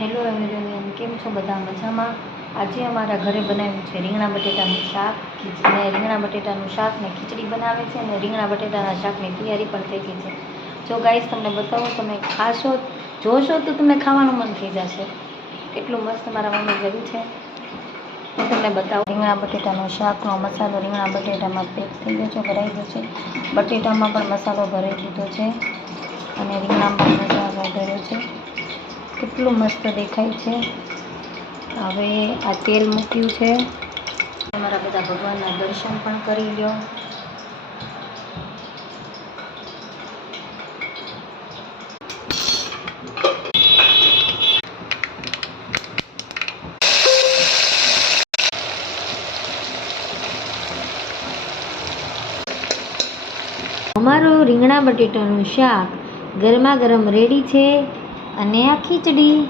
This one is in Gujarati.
હેલો એવરીવન, કેમ છો બધા? મજામાં? આજે અમારા ઘરે બનાવ્યું છે રીંગણા બટેટાનું શાક. અને રીંગણા બટેટાનું શાક ને ખીચડી બનાવે છે અને રીંગણા બટેટાના શાકની તૈયારી પણ થઈ ગઈ છે. જો ગાઈસ તમને બતાવું, તમે ખાશો, જોશો તો તમને ખાવાનું મન થઈ જશે. એટલું મસ્ત મારા મમ્મી કર્યું છે. હું તમને બતાવું. રીંગણા બટેટાનું શાકનો મસાલો રીંગણા બટેટામાં પેક થઈ ગયો છે, ભરાઈ ગયો છે. બટેટામાં પણ મસાલો ભરાઈ દીધો છે અને રીંગણામાં પણ મસાલો ભર્યો છે. કેટલું મસ્ત દેખાય છે. હવે આ તેલ મૂક્યું છે. તમારા બધા ભગવાનના દર્શન પણ કરી લો. અમારું રીંગણા બટેટાનું શાક ગરમા ગરમ રેડી છે. અને આ ખીચડી